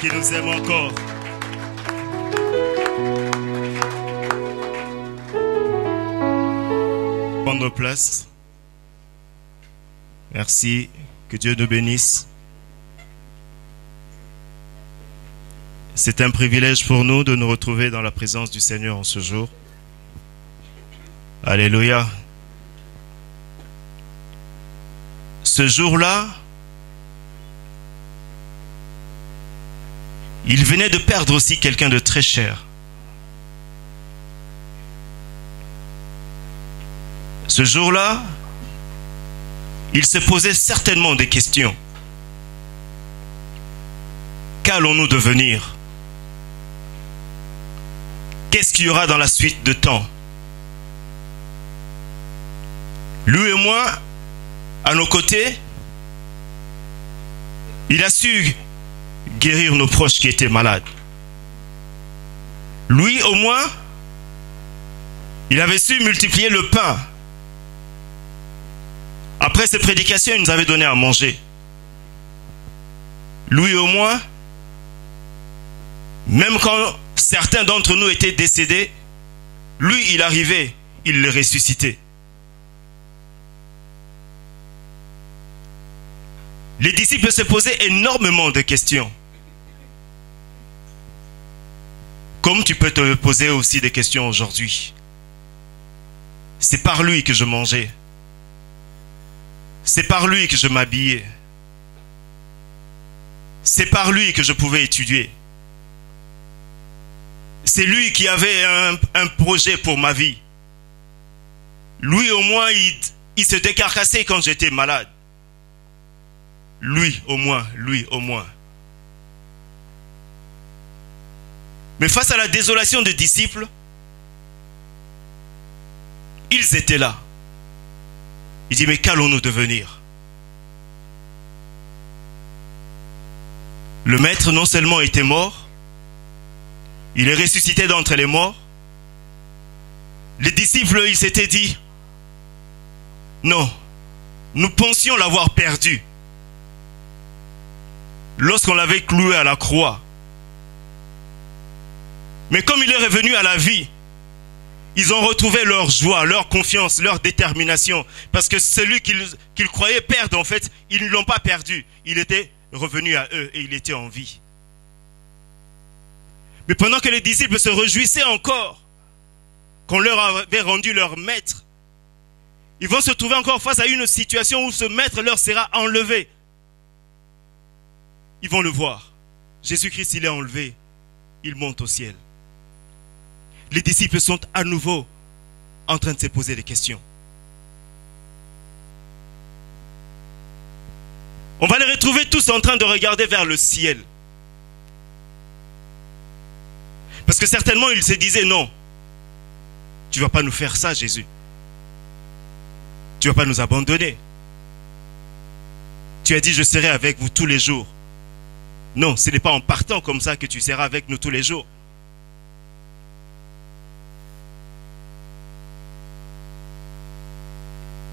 qui nous aime encore. Prendre place. Merci. Que Dieu nous bénisse. C'est un privilège pour nous de nous retrouver dans la présence du Seigneur en ce jour. Alléluia. Ce jour-là, il venait de perdre aussi quelqu'un de très cher. Ce jour-là, il se posait certainement des questions. Qu'allons-nous devenir? Qu'est-ce qu'il y aura dans la suite de temps? Lui et moi, à nos côtés, il a su guérir nos proches qui étaient malades. Lui, au moins, il avait su multiplier le pain. Après ses prédications, il nous avait donné à manger. Lui, au moins, même quand certains d'entre nous étaient décédés, lui, il arrivait, il les ressuscitait. Les disciples se posaient énormément de questions. Comme tu peux te poser aussi des questions aujourd'hui. C'est par lui que je mangeais. C'est par lui que je m'habillais. C'est par lui que je pouvais étudier. C'est lui qui avait un projet pour ma vie. Lui au moins, il se décarcassait quand j'étais malade. Lui au moins, lui au moins. Mais face à la désolation des disciples, ils étaient là. Il dit, mais qu'allons-nous devenir? Le maître non seulement était mort, il est ressuscité d'entre les morts. Les disciples, ils s'étaient dit, non, nous pensions l'avoir perdu lorsqu'on l'avait cloué à la croix. Mais comme il est revenu à la vie, ils ont retrouvé leur joie, leur confiance, leur détermination. Parce que celui qu'ils croyaient perdre, en fait, ils ne l'ont pas perdu. Il était revenu à eux et il était en vie. Mais pendant que les disciples se réjouissaient encore, qu'on leur avait rendu leur maître, ils vont se trouver encore face à une situation où ce maître leur sera enlevé. Ils vont le voir. Jésus-Christ, il est enlevé. Il monte au ciel. Les disciples sont à nouveau en train de se poser des questions. On va les retrouver tous en train de regarder vers le ciel. Parce que certainement ils se disaient non. Tu ne vas pas nous faire ça, Jésus. Tu ne vas pas nous abandonner. Tu as dit je serai avec vous tous les jours. Non, ce n'est pas en partant comme ça que tu seras avec nous tous les jours.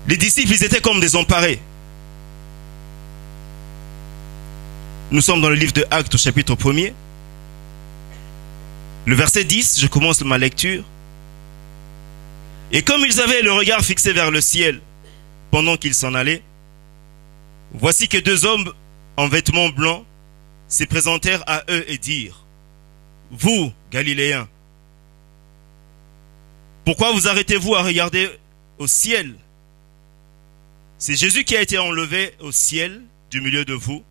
Les disciples, ils étaient comme désemparés. Nous sommes dans le livre de Actes au chapitre 1er. Le verset 10, je commence ma lecture. Et comme ils avaient le regard fixé vers le ciel pendant qu'ils s'en allaient, voici que deux hommes en vêtements blancs se présentèrent à eux et dirent, « Vous, Galiléens, pourquoi vous arrêtez-vous à regarder au ciel? C'est Jésus qui a été enlevé au ciel du milieu de vous,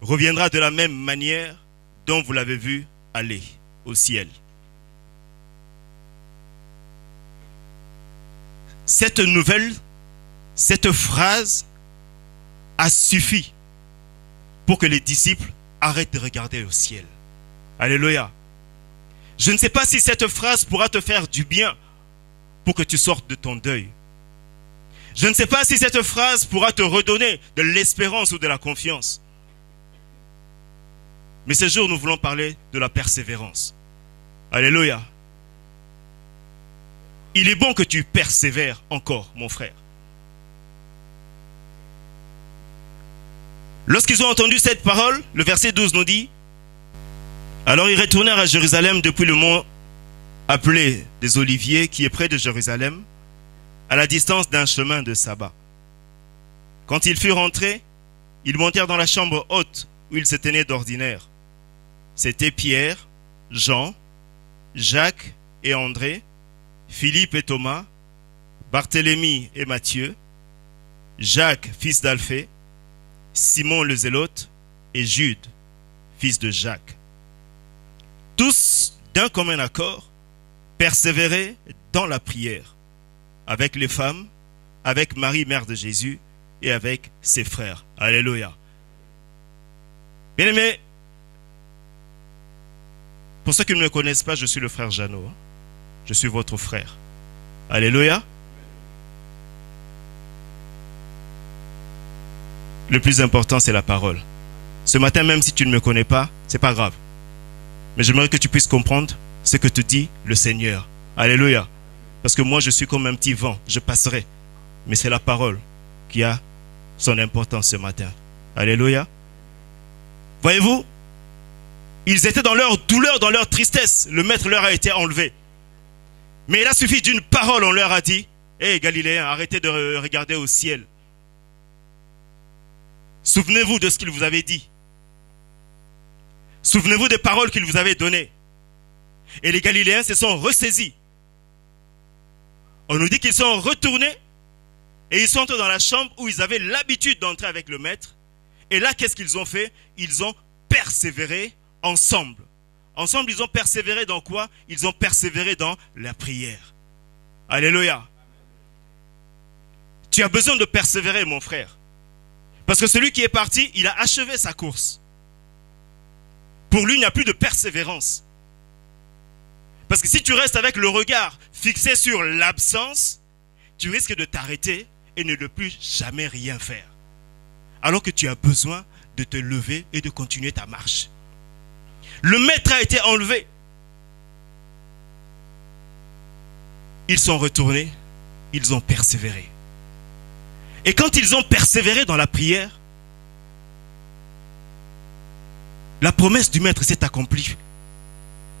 reviendra de la même manière dont vous l'avez vu aller au ciel. » Cette nouvelle, cette phrase a suffi pour que les disciples arrêtent de regarder au ciel. Alléluia. Je ne sais pas si cette phrase pourra te faire du bien pour que tu sortes de ton deuil. Je ne sais pas si cette phrase pourra te redonner de l'espérance ou de la confiance. Mais ce jour, nous voulons parler de la persévérance. Alléluia. Il est bon que tu persévères encore, mon frère. Lorsqu'ils ont entendu cette parole, le verset 12 nous dit, Alors ils retournèrent à Jérusalem depuis le mont appelé des Oliviers, qui est près de Jérusalem, à la distance d'un chemin de sabbat. Quand ils furent rentrés, ils montèrent dans la chambre haute où ils se tenaient d'ordinaire. C'étaient Pierre, Jean, Jacques et André, Philippe et Thomas, Barthélemy et Matthieu, Jacques, fils d'Alphée, Simon le Zélote et Jude, fils de Jacques. Tous, d'un commun accord, persévéraient dans la prière, avec les femmes, avec Marie, mère de Jésus, et avec ses frères. Alléluia. Bien-aimés, pour ceux qui ne me connaissent pas, je suis le frère Jeannot. Je suis votre frère. Alléluia. Le plus important, c'est la parole. Ce matin, même si tu ne me connais pas, ce n'est pas grave. Mais j'aimerais que tu puisses comprendre ce que te dit le Seigneur. Alléluia. Parce que moi, je suis comme un petit vent. Je passerai. Mais c'est la parole qui a son importance ce matin. Alléluia. Voyez-vous, ils étaient dans leur douleur, dans leur tristesse. Le maître leur a été enlevé. Mais il a suffi d'une parole, on leur a dit, hé Galiléens, arrêtez de regarder au ciel. Souvenez-vous de ce qu'il vous avait dit. Souvenez-vous des paroles qu'il vous avait données. Et les Galiléens se sont ressaisis. On nous dit qu'ils sont retournés et ils sont entrés dans la chambre où ils avaient l'habitude d'entrer avec le maître. Et là, qu'est-ce qu'ils ont fait? Ils ont persévéré ensemble. Ensemble, ils ont persévéré dans quoi? Ils ont persévéré dans la prière. Alléluia. Tu as besoin de persévérer, mon frère. Parce que celui qui est parti, il a achevé sa course. Pour lui, il n'y a plus de persévérance. Parce que si tu restes avec le regard fixé sur l'absence, tu risques de t'arrêter et ne plus jamais rien faire. Alors que tu as besoin de te lever et de continuer ta marche. Le maître a été enlevé. Ils sont retournés, ils ont persévéré. Et quand ils ont persévéré dans la prière, la promesse du maître s'est accomplie.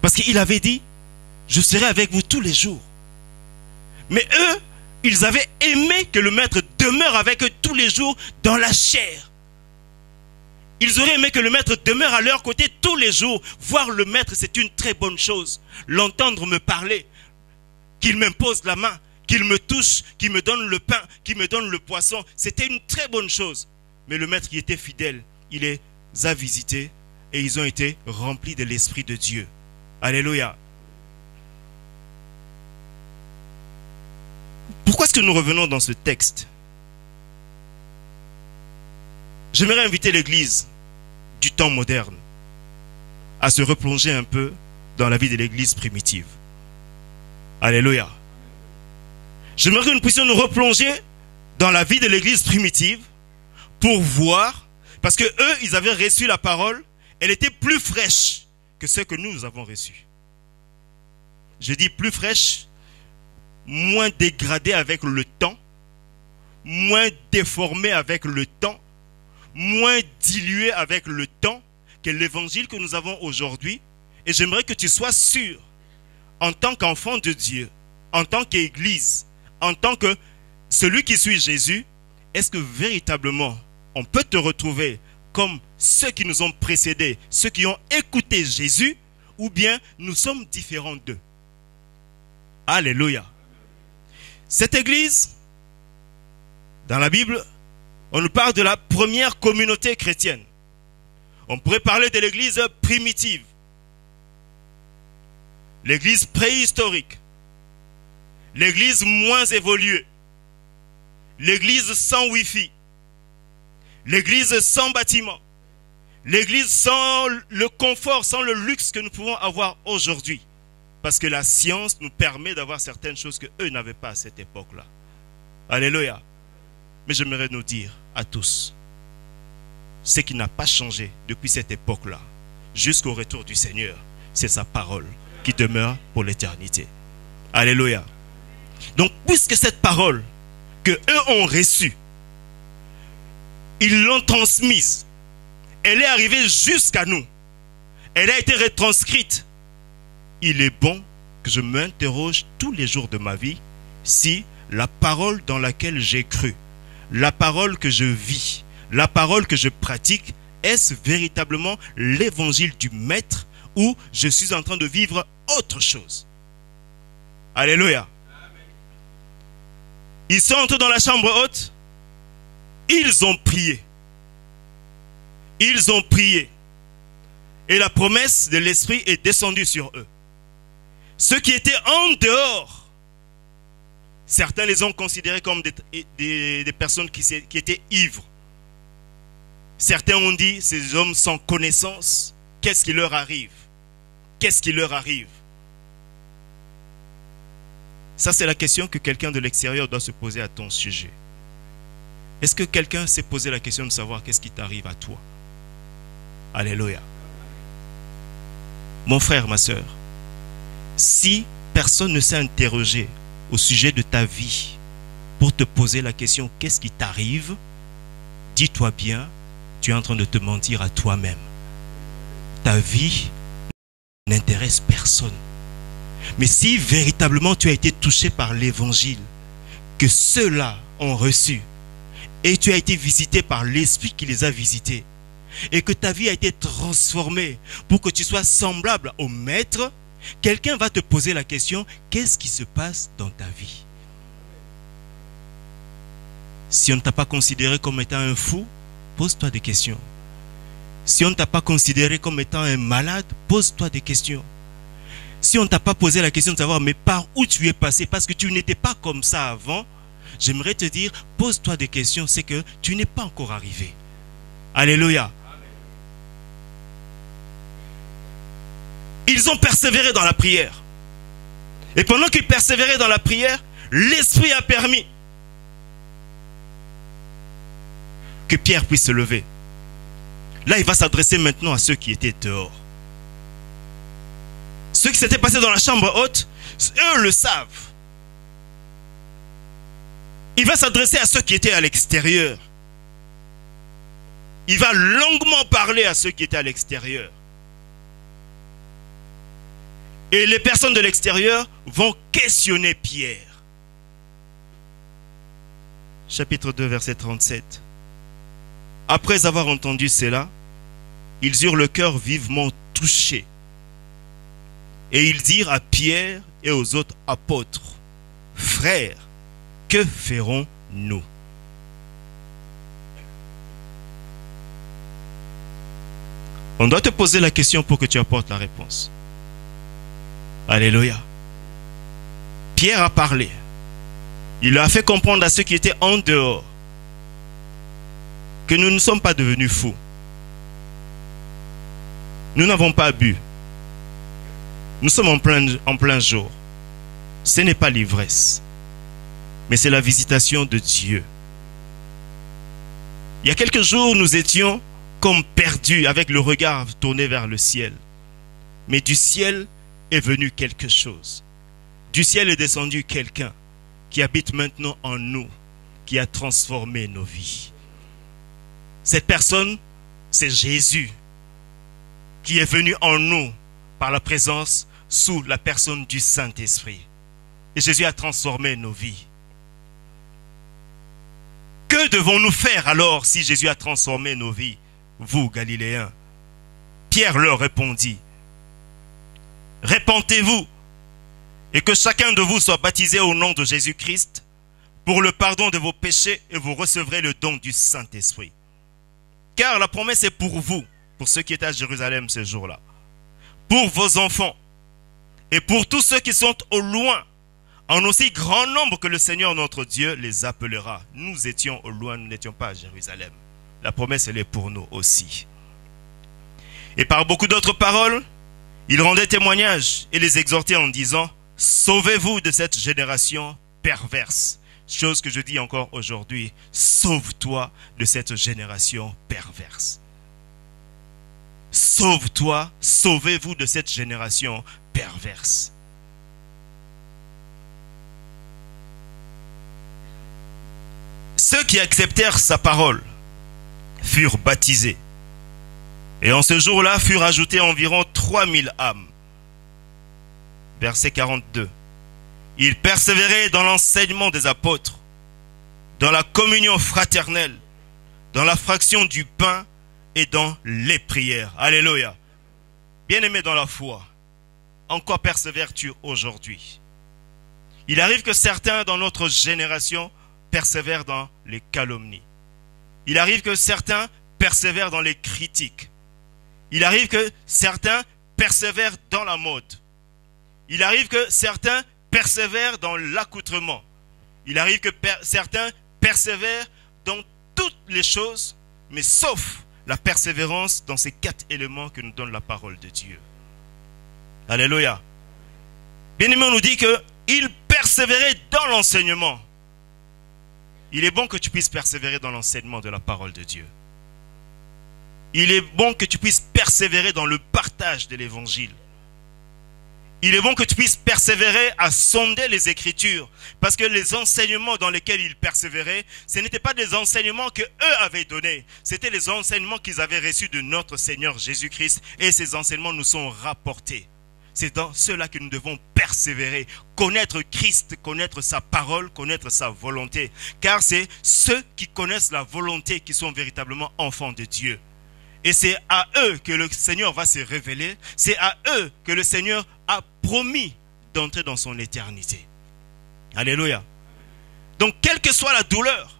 Parce qu'il avait dit, je serai avec vous tous les jours. Mais eux, ils avaient aimé que le maître demeure avec eux tous les jours dans la chair. Ils auraient aimé que le maître demeure à leur côté tous les jours. Voir le maître, c'est une très bonne chose. L'entendre me parler, qu'il m'impose la main, qu'il me touche, qu'il me donne le pain, qu'il me donne le poisson, c'était une très bonne chose. Mais le maître qui était fidèle, il les a visités et ils ont été remplis de l'Esprit de Dieu. Alléluia. Pourquoi est-ce que nous revenons dans ce texte? J'aimerais inviter l'Église du temps moderne à se replonger un peu dans la vie de l'Église primitive. Alléluia. J'aimerais que nous puissions nous replonger dans la vie de l'Église primitive pour voir, parce que eux, ils avaient reçu la parole, elle était plus fraîche que ce que nous avons reçu. Je dis plus fraîche, moins dégradée avec le temps, moins déformée avec le temps, moins diluée avec le temps que l'évangile que nous avons aujourd'hui. Et j'aimerais que tu sois sûr, en tant qu'enfant de Dieu, en tant qu'Église, en tant que celui qui suit Jésus, est-ce que véritablement on peut te retrouver comme ceux qui nous ont précédés, ceux qui ont écouté Jésus, ou bien nous sommes différents d'eux? Alléluia. Cette Église, dans la Bible, on nous parle de la première communauté chrétienne. On pourrait parler de l'Église primitive, l'Église préhistorique, l'Église moins évoluée, l'Église sans Wi-Fi, l'Église sans bâtiment, l'Église sans le confort, sans le luxe que nous pouvons avoir aujourd'hui. Parce que la science nous permet d'avoir certaines choses qu'eux n'avaient pas à cette époque-là. Alléluia. Mais j'aimerais nous dire à tous, ce qui n'a pas changé depuis cette époque-là, jusqu'au retour du Seigneur, c'est sa parole qui demeure pour l'éternité. Alléluia. Donc, puisque cette parole que eux ont reçue, ils l'ont transmise, elle est arrivée jusqu'à nous. Elle a été retranscrite. Il est bon que je m'interroge tous les jours de ma vie si la parole dans laquelle j'ai cru, la parole que je vis, la parole que je pratique, est-ce véritablement l'évangile du Maître ou je suis en train de vivre autre chose? Alléluia. Ils sont entrés dans la chambre haute. Ils ont prié. Ils ont prié. Et la promesse de l'Esprit est descendue sur eux. Ceux qui étaient en dehors, certains les ont considérés comme des personnes qui étaient ivres. Certains ont dit, ces hommes sans connaissance, qu'est-ce qui leur arrive? Qu'est-ce qui leur arrive? Ça, c'est la question que quelqu'un de l'extérieur doit se poser à ton sujet. Est-ce que quelqu'un s'est posé la question de savoir qu'est-ce qui t'arrive à toi? Alléluia. Mon frère, ma soeur, si personne ne s'est interrogé au sujet de ta vie pour te poser la question qu'est-ce qui t'arrive, dis-toi bien, tu es en train de te mentir à toi-même. Ta vie n'intéresse personne. Mais si véritablement tu as été touché par l'évangile, que ceux-là ont reçu, et tu as été visité par l'Esprit qui les a visités, et que ta vie a été transformée pour que tu sois semblable au Maître, quelqu'un va te poser la question, qu'est-ce qui se passe dans ta vie? Si on ne t'a pas considéré comme étant un fou, pose-toi des questions. Si on ne t'a pas considéré comme étant un malade, pose-toi des questions. Si on ne t'a pas posé la question de savoir mais par où tu es passé, parce que tu n'étais pas comme ça avant, j'aimerais te dire, pose-toi des questions, c'est que tu n'es pas encore arrivé. Alléluia. Ils ont persévéré dans la prière. Et pendant qu'ils persévéraient dans la prière, l'Esprit a permis que Pierre puisse se lever. Là, il va s'adresser maintenant à ceux qui étaient dehors. Ceux qui s'étaient passés dans la chambre haute, eux le savent. Il va s'adresser à ceux qui étaient à l'extérieur. Il va longuement parler à ceux qui étaient à l'extérieur. Et les personnes de l'extérieur vont questionner Pierre. Chapitre 2, verset 37. Après avoir entendu cela, ils eurent le cœur vivement touché. Et ils dirent à Pierre et aux autres apôtres, « Frères, que ferons-nous » On doit te poser la question pour que tu apportes la réponse. Alléluia. Pierre a parlé. Il a fait comprendre à ceux qui étaient en dehors que nous ne sommes pas devenus fous. Nous n'avons pas bu. Nous sommes en plein jour. Ce n'est pas l'ivresse, mais c'est la visitation de Dieu. Il y a quelques jours, nous étions comme perdus avec le regard tourné vers le ciel. Mais du ciel est venu quelque chose. Du ciel est descendu quelqu'un qui habite maintenant en nous, qui a transformé nos vies. Cette personne, c'est Jésus, qui est venu en nous par la présence sous la personne du Saint-Esprit. Et Jésus a transformé nos vies. Que devons-nous faire alors si Jésus a transformé nos vies, vous, Galiléens? Pierre leur répondit, « Répentez-vous et que chacun de vous soit baptisé au nom de Jésus-Christ pour le pardon de vos péchés et vous recevrez le don du Saint-Esprit. Car la promesse est pour vous, pour ceux qui étaient à Jérusalem ce jour-là, pour vos enfants et pour tous ceux qui sont au loin, en aussi grand nombre que le Seigneur notre Dieu les appellera. » Nous étions au loin, nous n'étions pas à Jérusalem. La promesse, elle est pour nous aussi. Et par beaucoup d'autres paroles, il rendait témoignage et les exhortait en disant, « Sauvez-vous de cette génération perverse. » Chose que je dis encore aujourd'hui, sauve-toi de cette génération perverse. Sauve-toi, sauvez-vous de cette génération perverse. Ceux qui acceptèrent sa parole furent baptisés. Et en ce jour-là furent ajoutées environ 3000 âmes. Verset 42. Ils persévéraient dans l'enseignement des apôtres, dans la communion fraternelle, dans la fraction du pain et dans les prières. Alléluia. Bien-aimés dans la foi, en quoi persévères-tu aujourd'hui? Il arrive que certains dans notre génération persévèrent dans les calomnies. Il arrive que certains persévèrent dans les critiques. Il arrive que certains persévèrent dans la mode. Il arrive que certains persévèrent dans l'accoutrement. Il arrive que certains persévèrent dans toutes les choses, mais sauf la persévérance dans ces 4 éléments que nous donne la parole de Dieu. Alléluia. Bien-aimé, on nous dit qu'il persévérait dans l'enseignement. Il est bon que tu puisses persévérer dans l'enseignement de la parole de Dieu. Il est bon que tu puisses persévérer dans le partage de l'évangile. Il est bon que tu puisses persévérer à sonder les Écritures. Parce que les enseignements dans lesquels ils persévéraient, ce n'étaient pas des enseignements qu'eux avaient donnés. C'était les enseignements qu'ils avaient reçus de notre Seigneur Jésus-Christ. Et ces enseignements nous sont rapportés. C'est dans cela que nous devons persévérer. Connaître Christ, connaître sa parole, connaître sa volonté. Car c'est ceux qui connaissent la volonté qui sont véritablement enfants de Dieu. Et c'est à eux que le Seigneur va se révéler. C'est à eux que le Seigneur a promis d'entrer dans son éternité. Alléluia. Donc, quelle que soit la douleur,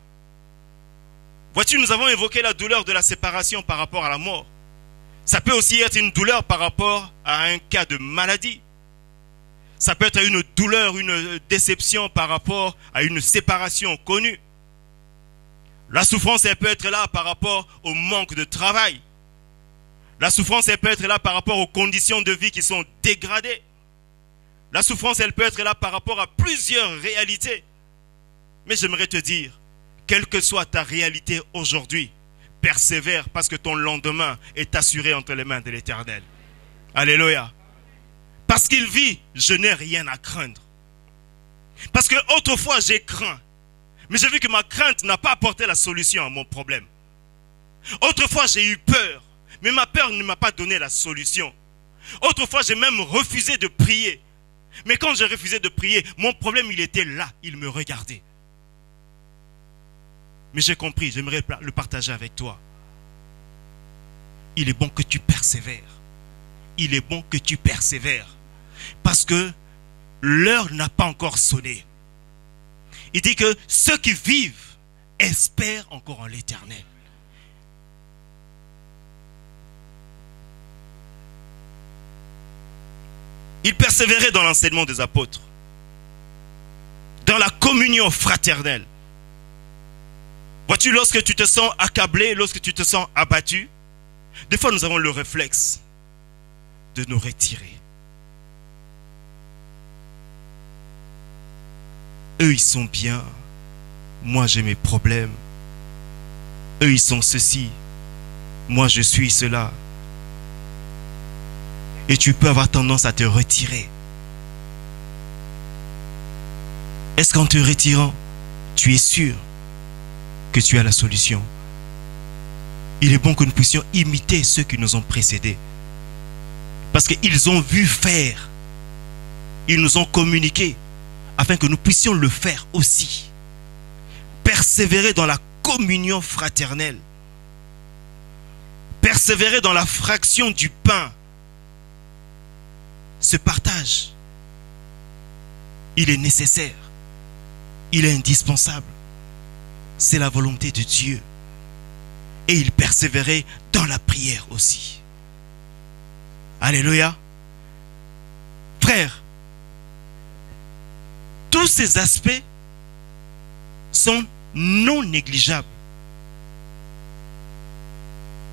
vois-tu, nous avons évoqué la douleur de la séparation par rapport à la mort. Ça peut aussi être une douleur par rapport à un cas de maladie. Ça peut être une douleur, une déception par rapport à une séparation connue. La souffrance, elle peut être là par rapport au manque de travail. La souffrance, elle peut être là par rapport aux conditions de vie qui sont dégradées. La souffrance, elle peut être là par rapport à plusieurs réalités. Mais j'aimerais te dire, quelle que soit ta réalité aujourd'hui, persévère parce que ton lendemain est assuré entre les mains de l'Éternel. Alléluia. Parce qu'il vit, je n'ai rien à craindre. Parce que autrefois, j'ai craint. Mais j'ai vu que ma crainte n'a pas apporté la solution à mon problème. Autrefois, j'ai eu peur. Mais ma peur ne m'a pas donné la solution. Autrefois, j'ai même refusé de prier. Mais quand j'ai refusé de prier, mon problème, il était là. Il me regardait. Mais j'ai compris, j'aimerais le partager avec toi. Il est bon que tu persévères. Il est bon que tu persévères. Parce que l'heure n'a pas encore sonné. Il dit que ceux qui vivent espèrent encore en l'Éternel. Il persévérait dans l'enseignement des apôtres, dans la communion fraternelle. Vois-tu, lorsque tu te sens accablé, lorsque tu te sens abattu, des fois nous avons le réflexe de nous retirer. Eux, ils sont bien. Moi, j'ai mes problèmes. Eux, ils sont ceci. Moi, je suis cela. Et tu peux avoir tendance à te retirer. Est-ce qu'en te retirant, tu es sûr que tu as la solution? Il est bon que nous puissions imiter ceux qui nous ont précédés. Parce qu'ils ont vu faire. Ils nous ont communiqué afin que nous puissions le faire aussi. Persévérer dans la communion fraternelle. Persévérer dans la fraction du pain. Ce partage, il est nécessaire. Il est indispensable. C'est la volonté de Dieu. Et il persévérait dans la prière aussi. Alléluia. Frères, tous ces aspects sont non négligeables.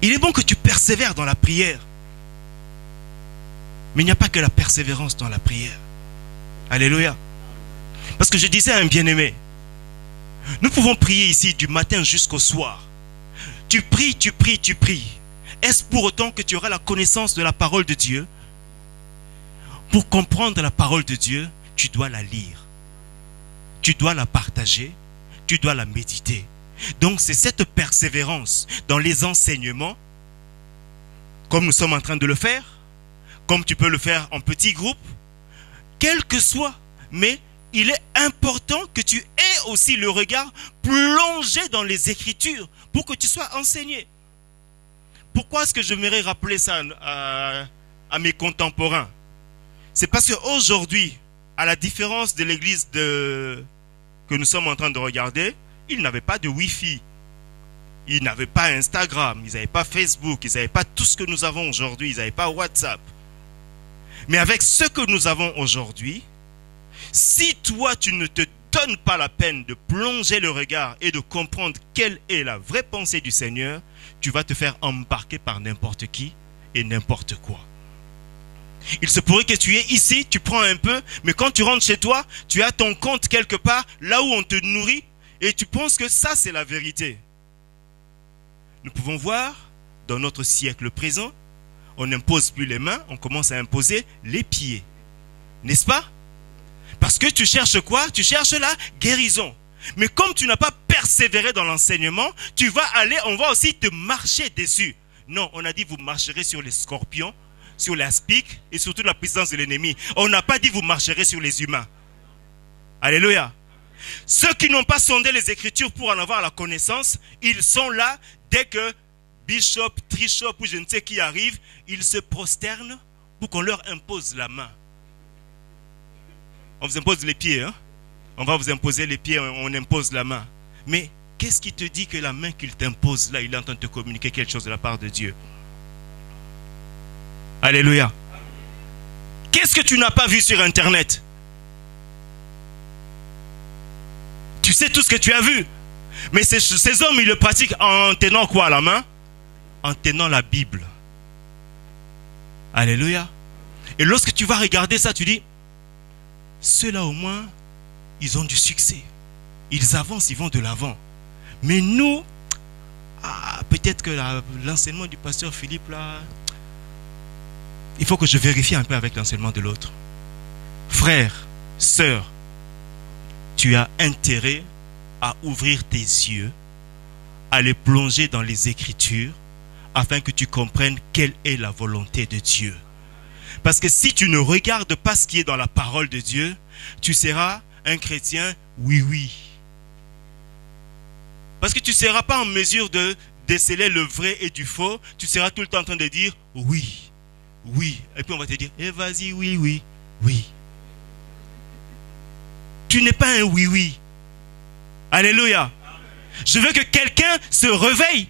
Il est bon que tu persévères dans la prière. Mais il n'y a pas que la persévérance dans la prière. Alléluia. Parce que je disais à un bien-aimé, nous pouvons prier ici du matin jusqu'au soir. Tu pries, tu pries, tu pries. Est-ce pour autant que tu auras la connaissance de la parole de Dieu? Pour comprendre la parole de Dieu, tu dois la lire. Tu dois la partager. Tu dois la méditer. Donc c'est cette persévérance dans les enseignements comme nous sommes en train de le faire, comme tu peux le faire en petits groupes, quel que soit. Mais il est important que tu aies aussi le regard plongé dans les Écritures pour que tu sois enseigné. Pourquoi est-ce que je m'aimerais rappeler ça à mes contemporains? C'est parce qu'aujourd'hui, à la différence de l'église que nous sommes en train de regarder, ils n'avaient pas de Wi-Fi. Ils n'avaient pas Instagram, ils n'avaient pas Facebook, ils n'avaient pas tout ce que nous avons aujourd'hui, ils n'avaient pas WhatsApp. Mais avec ce que nous avons aujourd'hui, si toi tu ne te donnes pas la peine de plonger le regard et de comprendre quelle est la vraie pensée du Seigneur, tu vas te faire embarquer par n'importe qui et n'importe quoi. Il se pourrait que tu es ici, tu prends un peu, mais quand tu rentres chez toi, tu as ton compte quelque part, là où on te nourrit, et tu penses que ça c'est la vérité. Nous pouvons voir, dans notre siècle présent, on n'impose plus les mains, on commence à imposer les pieds. N'est-ce pas? Parce que tu cherches quoi? Tu cherches la guérison. Mais comme tu n'as pas persévéré dans l'enseignement, tu vas aller, on va aussi te marcher dessus. Non, on a dit vous marcherez sur les scorpions, sur l'aspic et sur toute la puissance de l'ennemi. On n'a pas dit vous marcherez sur les humains. Alléluia. Ceux qui n'ont pas sondé les Écritures pour en avoir la connaissance, ils sont là dès que Bishop, Trishop ou je ne sais qui arrive, ils se prosternent pour qu'on leur impose la main. On vous impose les pieds, hein? On va vous imposer les pieds, on impose la main. Mais qu'est-ce qui te dit que la main qu'il t'impose là, il est en train de te communiquer quelque chose de la part de Dieu? Alléluia. Qu'est-ce que tu n'as pas vu sur Internet? Tu sais tout ce que tu as vu. Mais ces hommes, ils le pratiquent en tenant quoi à la main? En tenant la Bible. Alléluia. Et lorsque tu vas regarder ça, tu dis, ceux-là au moins, ils ont du succès. Ils avancent, ils vont de l'avant. Mais nous, peut-être que l'enseignement du pasteur Philippe, là, il faut que je vérifie un peu avec l'enseignement de l'autre. Frère, sœur, tu as intérêt à ouvrir tes yeux, à les plonger dans les Écritures, afin que tu comprennes quelle est la volonté de Dieu. Parce que si tu ne regardes pas ce qui est dans la parole de Dieu, tu seras un chrétien oui. Parce que tu ne seras pas en mesure de déceler le vrai et du faux. Tu seras tout le temps en train de dire oui. Et puis on va te dire, vas-y, oui. Tu n'es pas un oui. Alléluia. Je veux que quelqu'un se réveille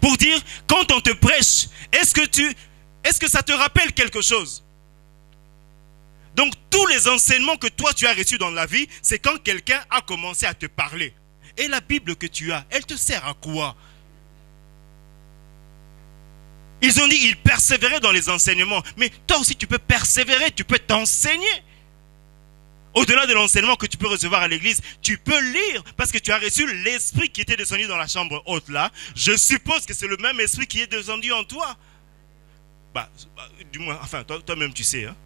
pour dire, quand on te prêche, est-ce que ça te rappelle quelque chose? Donc tous les enseignements que toi tu as reçus dans la vie, c'est quand quelqu'un a commencé à te parler. Et la Bible que tu as, elle te sert à quoi? Ils ont dit, ils persévéraient dans les enseignements. Mais toi aussi tu peux persévérer, tu peux t'enseigner. Au-delà de l'enseignement que tu peux recevoir à l'église, tu peux lire parce que tu as reçu l'esprit qui était descendu dans la chambre haute là. Je suppose que c'est le même esprit qui est descendu en toi. Du moins, enfin, toi-même tu sais. Hein?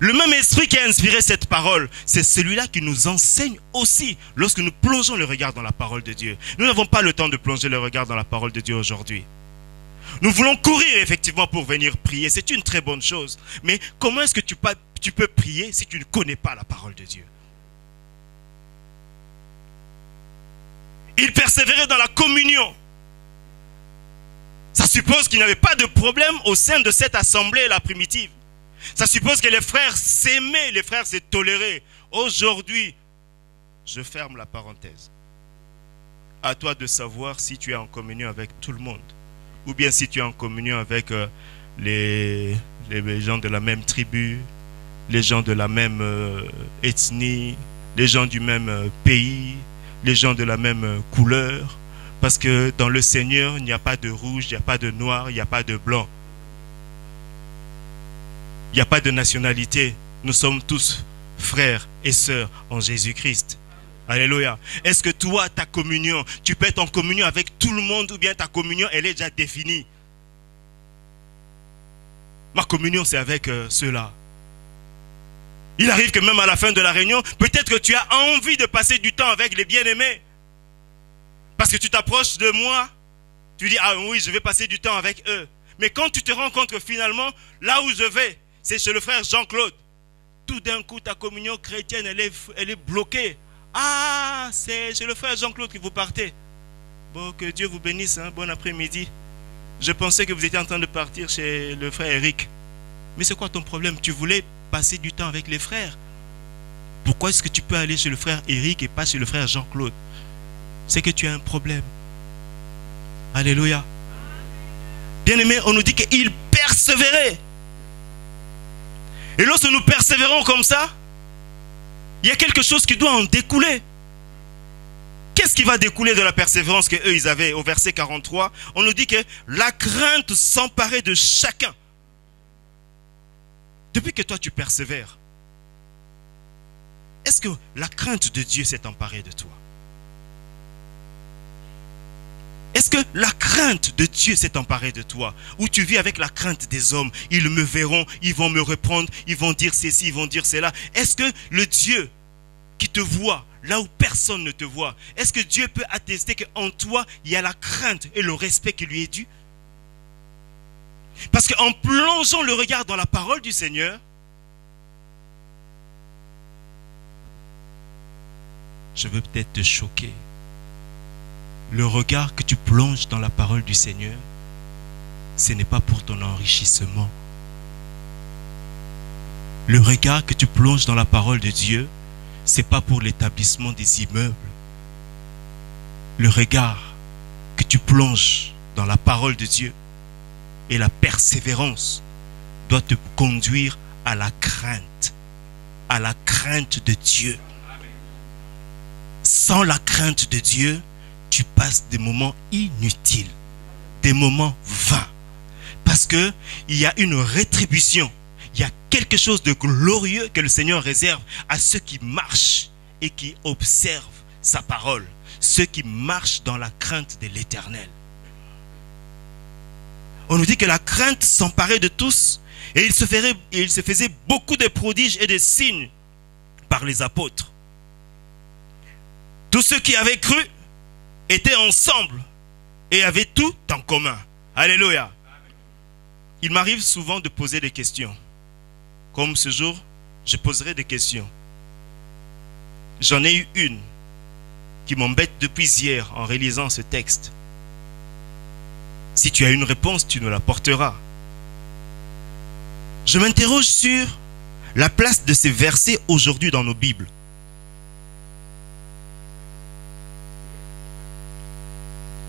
Le même esprit qui a inspiré cette parole, c'est celui-là qui nous enseigne aussi lorsque nous plongeons le regard dans la parole de Dieu. Nous n'avons pas le temps de plonger le regard dans la parole de Dieu aujourd'hui. Nous voulons courir effectivement pour venir prier. C'est une très bonne chose. Mais comment est-ce que tu peux prier si tu ne connais pas la parole de Dieu? Il persévérait dans la communion. Ça suppose qu'il n'y avait pas de problème au sein de cette assemblée, la primitive. Ça suppose que les frères s'aimaient, les frères se toléraient. Aujourd'hui, je ferme la parenthèse. À toi de savoir si tu es en communion avec tout le monde. Ou bien si tu es en communion avec les gens de la même tribu, les gens de la même ethnie, les gens du même pays, les gens de la même couleur. Parce que dans le Seigneur, il n'y a pas de rouge, il n'y a pas de noir, il n'y a pas de blanc. Il n'y a pas de nationalité. Nous sommes tous frères et sœurs en Jésus-Christ. Alléluia. Est-ce que toi, ta communion, tu peux être en communion avec tout le monde ou bien ta communion, elle est déjà définie? Ma communion, c'est avec ceux-là. Il arrive que même à la fin de la réunion, peut-être que tu as envie de passer du temps avec les bien-aimés. Parce que tu t'approches de moi, tu dis, ah oui, je vais passer du temps avec eux. Mais quand tu te rends compte que finalement, là où je vais, c'est chez le frère Jean-Claude, tout d'un coup, ta communion chrétienne, elle est bloquée. Ah, c'est chez le frère Jean-Claude que vous partez. Bon, que Dieu vous bénisse, hein, bon après-midi. Je pensais que vous étiez en train de partir chez le frère Eric. Mais c'est quoi ton problème? Tu voulais passer du temps avec les frères. Pourquoi est-ce que tu peux aller chez le frère Eric et pas chez le frère Jean-Claude? C'est que tu as un problème. Alléluia. Bien-aimé, on nous dit qu'il persévérait. Et lorsque nous persévérons comme ça, il y a quelque chose qui doit en découler. Qu'est-ce qui va découler de la persévérance qu'eux ils avaient? Au verset 43, on nous dit que la crainte s'emparait de chacun. Depuis que toi tu persévères, est-ce que la crainte de Dieu s'est emparée de toi? Est-ce que la crainte de Dieu s'est emparée de toi? Ou tu vis avec la crainte des hommes? Ils me verront, ils vont me reprendre, ils vont dire ceci, ils vont dire cela. Est-ce que le Dieu qui te voit là où personne ne te voit, est-ce que Dieu peut attester qu'en toi, il y a la crainte et le respect qui lui est dû? Parce qu'en plongeant le regard dans la parole du Seigneur, je veux peut-être te choquer. Le regard que tu plonges dans la parole du Seigneur, ce n'est pas pour ton enrichissement. Le regard que tu plonges dans la parole de Dieu, ce n'est pas pour l'établissement des immeubles. Le regard que tu plonges dans la parole de Dieu et la persévérance doit te conduire à la crainte de Dieu. Sans la crainte de Dieu, tu passes des moments inutiles, des moments vains. Parce qu'il y a une rétribution, il y a quelque chose de glorieux que le Seigneur réserve à ceux qui marchent et qui observent sa parole, ceux qui marchent dans la crainte de l'Éternel. On nous dit que la crainte s'emparait de tous et il se faisait beaucoup de prodiges et de signes par les apôtres. Tous ceux qui avaient cru étaient ensemble et avaient tout en commun. Alléluia. Il m'arrive souvent de poser des questions. Comme ce jour, je poserai des questions. J'en ai eu une qui m'embête depuis hier en réalisant ce texte. Si tu as une réponse, tu nous l'apporteras. Je m'interroge sur la place de ces versets aujourd'hui dans nos Bibles.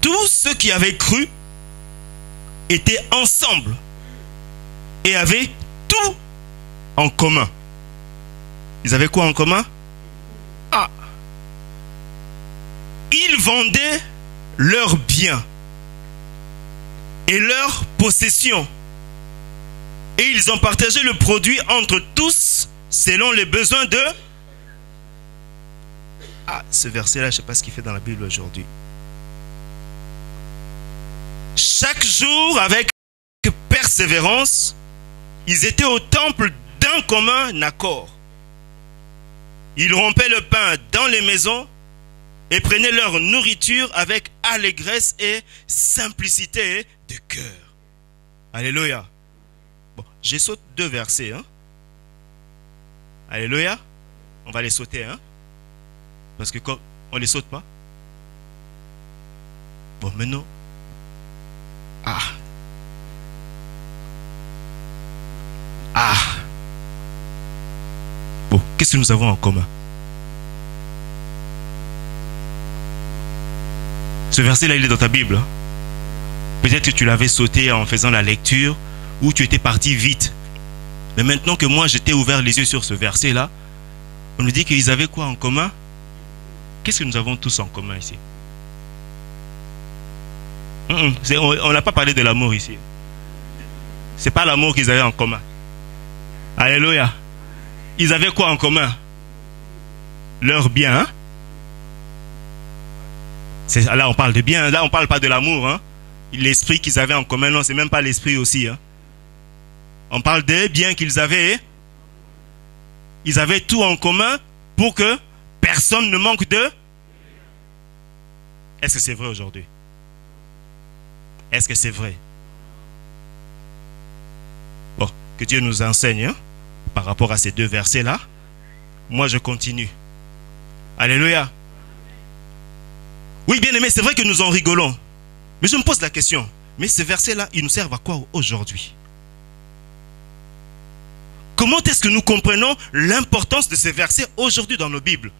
Tous ceux qui avaient cru étaient ensemble et avaient tout en commun. Ils avaient quoi en commun? Ah! Ils vendaient leurs biens et leurs possessions. Et ils en partageaient le produit entre tous selon les besoins de... Ah, ce verset-là, je ne sais pas ce qu'il fait dans la Bible aujourd'hui. Chaque jour, avec persévérance, ils étaient au temple d'un commun accord. Ils rompaient le pain dans les maisons et prenaient leur nourriture avec allégresse et simplicité de cœur. Alléluia. Bon, je saute 2 versets. Hein? Alléluia. On va les sauter. Hein? Parce que quand on ne les saute pas. Bon, maintenant. Ah. Bon, qu'est-ce que nous avons en commun? Ce verset-là, il est dans ta Bible. Hein? Peut-être que tu l'avais sauté en faisant la lecture ou tu étais parti vite. Mais maintenant que moi, j'étais ouvert les yeux sur ce verset-là, on nous dit qu'ils avaient quoi en commun? Qu'est-ce que nous avons tous en commun ici? On n'a pas parlé de l'amour ici. Ce n'est pas l'amour qu'ils avaient en commun. Alléluia. Ils avaient quoi en commun? Leur bien. Hein? Là, on parle de bien. Là, on ne parle pas de l'amour. Hein? L'esprit qu'ils avaient en commun, non, ce n'est même pas l'esprit aussi. Hein? On parle des biens qu'ils avaient. Ils avaient tout en commun pour que personne ne manque de... Est-ce que c'est vrai aujourd'hui? Est-ce que c'est vrai? Bon, que Dieu nous enseigne hein, par rapport à ces deux versets-là. Moi, je continue. Alléluia. Oui, bien aimé, c'est vrai que nous en rigolons. Mais je me pose la question. Mais ces versets-là, ils nous servent à quoi aujourd'hui? Comment est-ce que nous comprenons l'importance de ces versets aujourd'hui dans nos Bibles?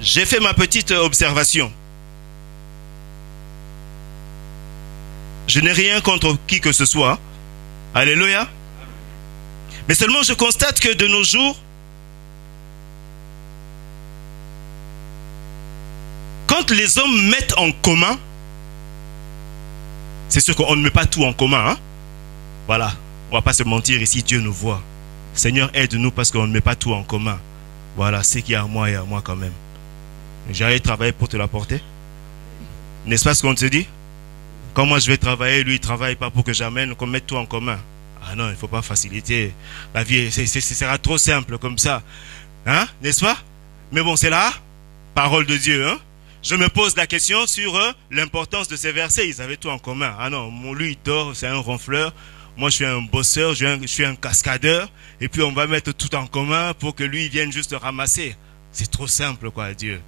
J'ai fait ma petite observation. Je n'ai rien contre qui que ce soit. Alléluia. Mais seulement je constate que de nos jours, quand les hommes mettent en commun, c'est sûr qu'on ne met pas tout en commun. Hein? Voilà, on ne va pas se mentir ici, Dieu nous voit. Seigneur, aide-nous parce qu'on ne met pas tout en commun. Voilà, c'est qu'il y a à moi et à moi quand même. J'allais travailler pour te l'apporter. N'est-ce pas ce qu'on te dit? Quand moi je vais travailler, lui il ne travaille pas pour que j'amène, qu'on mette tout en commun. Ah non, il ne faut pas faciliter. La vie, ce sera trop simple comme ça. Hein? N'est-ce pas? Mais bon, c'est la parole de Dieu. Hein? Je me pose la question sur l'importance de ces versets. Ils avaient tout en commun. Ah non, lui il dort, c'est un ronfleur. Moi je suis un bosseur, je suis un cascadeur. Et puis on va mettre tout en commun pour que lui il vienne juste ramasser. C'est trop simple quoi, Dieu.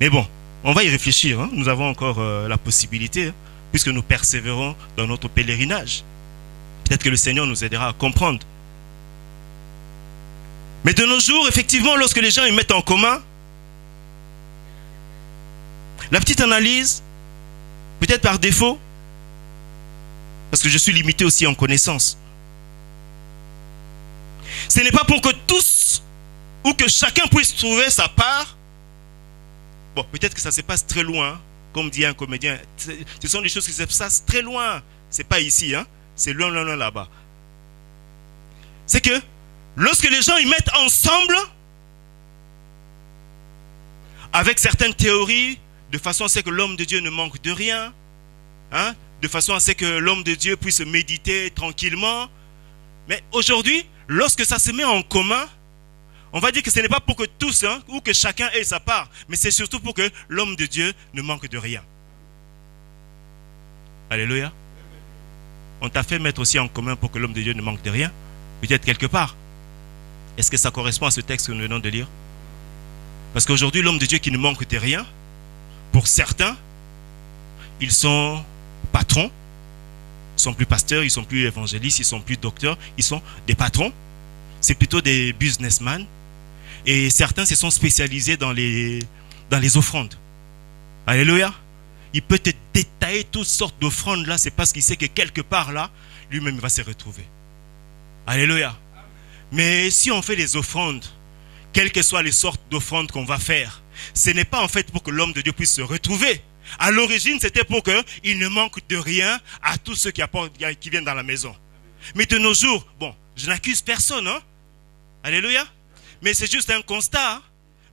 Mais bon, on va y réfléchir. Hein? Nous avons encore la possibilité, hein, puisque nous persévérons dans notre pèlerinage. Peut-être que le Seigneur nous aidera à comprendre. Mais de nos jours, effectivement, lorsque les gens ils mettent en commun, la petite analyse, peut-être par défaut, parce que je suis limité aussi en connaissance. Ce n'est pas pour que tous, ou que chacun puisse trouver sa part. Bon, peut-être que ça se passe très loin, comme dit un comédien. Ce sont des choses qui se passent très loin. Ce n'est pas ici, hein? C'est loin, loin, loin là-bas. C'est que lorsque les gens ils mettent ensemble, avec certaines théories, de façon à ce que l'homme de Dieu ne manque de rien, hein? De façon à ce que l'homme de Dieu puisse méditer tranquillement. Mais aujourd'hui, lorsque ça se met en commun, on va dire que ce n'est pas pour que tous, hein, ou que chacun ait sa part, mais c'est surtout pour que l'homme de Dieu ne manque de rien. Alléluia. On t'a fait mettre aussi en commun pour que l'homme de Dieu ne manque de rien, peut-être quelque part. Est-ce que ça correspond à ce texte que nous venons de lire? Parce qu'aujourd'hui, l'homme de Dieu qui ne manque de rien, pour certains, ils sont patrons, ils ne sont plus pasteurs, ils ne sont plus évangélistes, ils ne sont plus docteurs, ils sont des patrons. C'est plutôt des businessmen. Et certains se sont spécialisés dans les offrandes. Alléluia. Il peut te détailler toutes sortes d'offrandes là, c'est parce qu'il sait que quelque part là, lui-même va se retrouver. Alléluia. Mais si on fait des offrandes, quelles que soient les sortes d'offrandes qu'on va faire, ce n'est pas en fait pour que l'homme de Dieu puisse se retrouver. À l'origine, c'était pour qu'il ne manque de rien à tous ceux qui viennent dans la maison. Mais de nos jours, bon, je n'accuse personne, hein? Alléluia. Mais c'est juste un constat. Hein?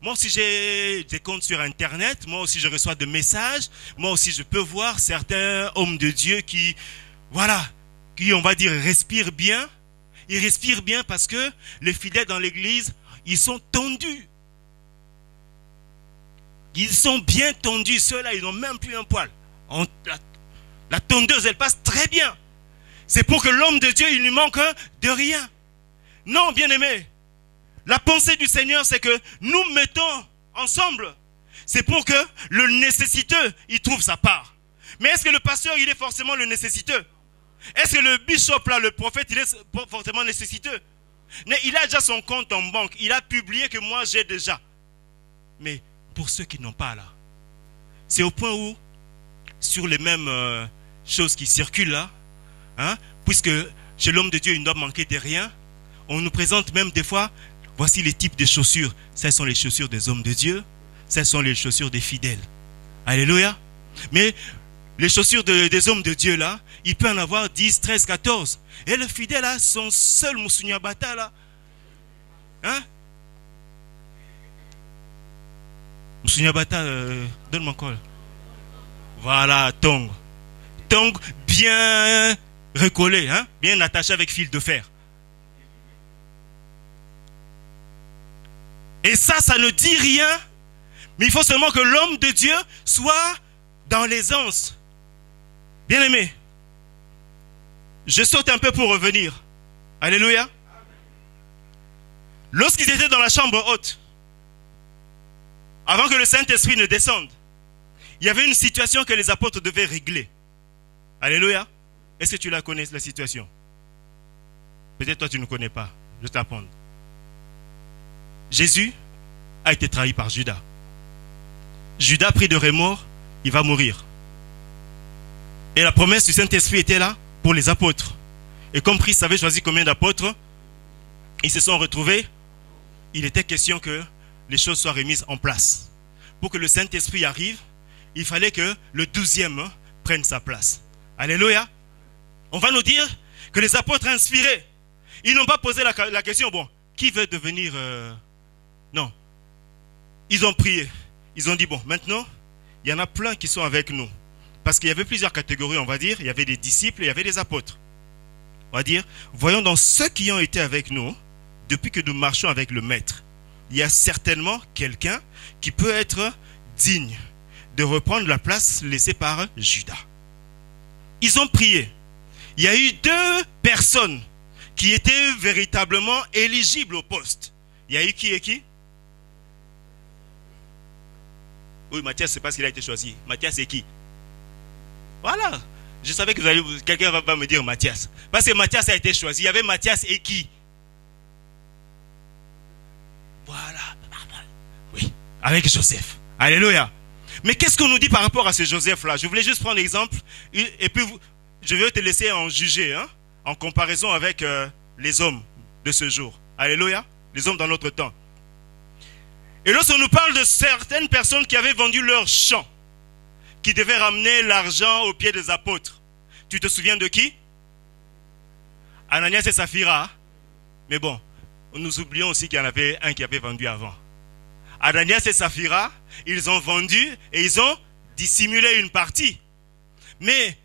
Moi aussi, j'ai des comptes sur Internet. Moi aussi, je reçois des messages. Moi aussi, je peux voir certains hommes de Dieu qui, voilà, qui, on va dire, respirent bien. Ils respirent bien parce que les fidèles dans l'église, ils sont tendus. Ils sont bien tendus. Ceux-là, ils n'ont même plus un poil. La tondeuse, elle passe très bien. C'est pour que l'homme de Dieu, il ne manque de rien. Non, bien-aimé. La pensée du Seigneur, c'est que nous mettons ensemble. C'est pour que le nécessiteux, il trouve sa part. Mais est-ce que le pasteur, il est forcément le nécessiteux? Est-ce que le bishop, là, le prophète, il est forcément nécessiteux? Mais il a déjà son compte en banque. Il a publié que moi, j'ai déjà. Mais pour ceux qui n'ont pas, là, c'est au point où, sur les mêmes choses qui circulent là, hein, puisque chez l'homme de Dieu, il ne doit manquer de rien, on nous présente même des fois, voici les types de chaussures. Ce sont les chaussures des hommes de Dieu. Ce sont les chaussures des fidèles. Alléluia. Mais les chaussures des hommes de Dieu là, il peut en avoir 10, 13, 14. Et le fidèle là, son seul Moussounyabata là. Hein? Moussounyabata, donne-moi encore. Voilà, tong. Tong bien recollé, hein? Bien attaché avec fil de fer. Et ça ne dit rien. Mais il faut seulement que l'homme de Dieu soit dans l'aisance. Bien aimé, je saute un peu pour revenir. Alléluia. Lorsqu'ils étaient dans la chambre haute, avant que le Saint-Esprit ne descende, il y avait une situation que les apôtres devaient régler. Alléluia. Est-ce que tu la connais, la situation? Peut-être toi tu ne connais pas. Je t'apprends. Jésus a été trahi par Judas. Judas, pris de remords, il va mourir. Et la promesse du Saint-Esprit était là pour les apôtres. Et comme Christ avait choisi combien d'apôtres, ils se sont retrouvés. Il était question que les choses soient remises en place. Pour que le Saint-Esprit arrive, il fallait que le 12e prenne sa place. Alléluia. On va nous dire que les apôtres inspirés, ils n'ont pas posé la question, bon, qui veut devenir... Non. Ils ont prié. Ils ont dit, bon, maintenant, il y en a plein qui sont avec nous. Parce qu'il y avait plusieurs catégories, on va dire. Il y avait des disciples et il y avait des apôtres. On va dire, voyons dans ceux qui ont été avec nous, depuis que nous marchons avec le Maître, il y a certainement quelqu'un qui peut être digne de reprendre la place laissée par Judas. Ils ont prié. Il y a eu 2 personnes qui étaient véritablement éligibles au poste. Il y a eu qui et qui? Oui, Matthias, c'est parce qu'il a été choisi. Matthias, c'est qui? Voilà. Je savais que quelqu'un va me dire Matthias. Parce que Matthias a été choisi. Il y avait Matthias et qui? Voilà. Oui, avec Joseph. Alléluia. Mais qu'est-ce qu'on nous dit par rapport à ce Joseph-là? Je voulais juste prendre l'exemple et puis je vais te laisser en juger, hein, en comparaison avec les hommes de ce jour. Alléluia. Les hommes dans notre temps. Et lorsqu'on nous parle de certaines personnes qui avaient vendu leur champ, qui devaient ramener l'argent aux pieds des apôtres, tu te souviens de qui? Ananias et Saphira. Mais bon, nous oublions aussi qu'il y en avait un qui avait vendu avant. Ananias et Saphira, ils ont vendu et ils ont dissimulé une partie. Mais